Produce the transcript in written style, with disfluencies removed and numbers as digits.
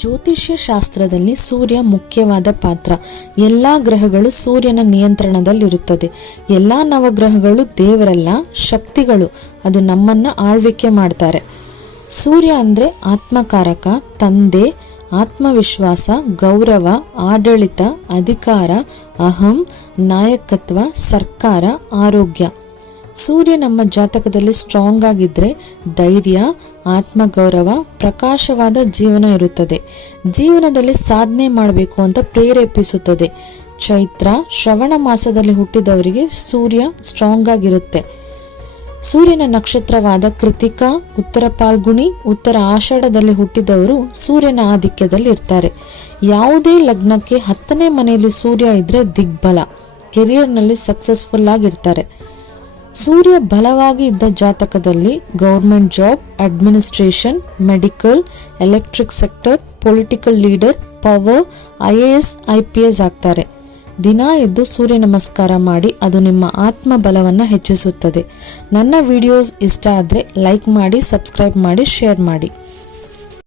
ಜ್ಯೋತಿಷ್ಯ ಶಾಸ್ತ್ರದಲ್ಲಿ ಸೂರ್ಯ ಮುಖ್ಯವಾದ ಪಾತ್ರ. ಎಲ್ಲ ಗ್ರಹಗಳು ಸೂರ್ಯನ ನಿಯಂತ್ರಣದಲ್ಲಿರುತ್ತದೆ. ಎಲ್ಲ ನವಗ್ರಹಗಳು ದೇವರಲ್ಲ, ಶಕ್ತಿಗಳು. ಅದು ನಮ್ಮನ್ನ ಆಳ್ವಿಕೆ ಮಾಡ್ತಾರೆ. ಸೂರ್ಯ ಅಂದ್ರೆ ಆತ್ಮಕಾರಕ, ತಂದೆ, ಆತ್ಮವಿಶ್ವಾಸ, ಗೌರವ, ಆಡಳಿತ, ಅಧಿಕಾರ, ಅಹಂ, ನಾಯಕತ್ವ, ಸರ್ಕಾರ, ಆರೋಗ್ಯ. ಸೂರ್ಯ ನಮ್ಮ ಜಾತಕದಲ್ಲಿ ಸ್ಟ್ರಾಂಗ್ ಆಗಿದ್ರೆ ಧೈರ್ಯ, ಆತ್ಮಗೌರವ, ಪ್ರಕಾಶವಾದ ಜೀವನ ಇರುತ್ತದೆ. ಜೀವನದಲ್ಲಿ ಸಾಧನೆ ಮಾಡಬೇಕು ಅಂತ ಪ್ರೇರೇಪಿಸುತ್ತದೆ. ಚೈತ್ರ, ಶ್ರವಣ ಮಾಸದಲ್ಲಿ ಹುಟ್ಟಿದವರಿಗೆ ಸೂರ್ಯ ಸ್ಟ್ರಾಂಗ್ ಆಗಿರುತ್ತೆ. ಸೂರ್ಯನ ನಕ್ಷತ್ರವಾದ ಕೃತಿಕಾ, ಉತ್ತರ ಫಾಲ್ಗುಣಿ, ಉತ್ತರ ಆಷಾಢದಲ್ಲಿ ಹುಟ್ಟಿದವರು ಸೂರ್ಯನ ಆಧಿಕ್ಯದಲ್ಲಿ ಇರ್ತಾರೆ. ಯಾವುದೇ ಲಗ್ನಕ್ಕೆ 10ನೇ ಮನೆಯಲ್ಲಿ ಸೂರ್ಯ ಇದ್ರೆ ದಿಗ್ಬಲ, ಕೆರಿಯರ್ನಲ್ಲಿ ಸಕ್ಸಸ್ಫುಲ್ ಆಗಿರ್ತಾರೆ. ಸೂರ್ಯ ಬಲವಾಗಿ ಇದ್ದ ಜಾತಕದಲ್ಲಿ government job, administration, medical, electric sector, political leader, power, IAS, IPS ಆಗ್ತಾರೆ. ದಿನ ಎದ್ದು ಸೂರ್ಯ ನಮಸ್ಕಾರ ಮಾಡಿ, ಅದು ನಿಮ್ಮ ಆತ್ಮ ಬಲವನ್ನು ಹೆಚ್ಚಿಸುತ್ತದೆ. ನನ್ನ ವಿಡಿಯೋಸ್ ಇಷ್ಟ ಆದರೆ ಲೈಕ್ ಮಾಡಿ, ಸಬ್ಸ್ಕ್ರೈಬ್ ಮಾಡಿ, ಶೇರ್ ಮಾಡಿ.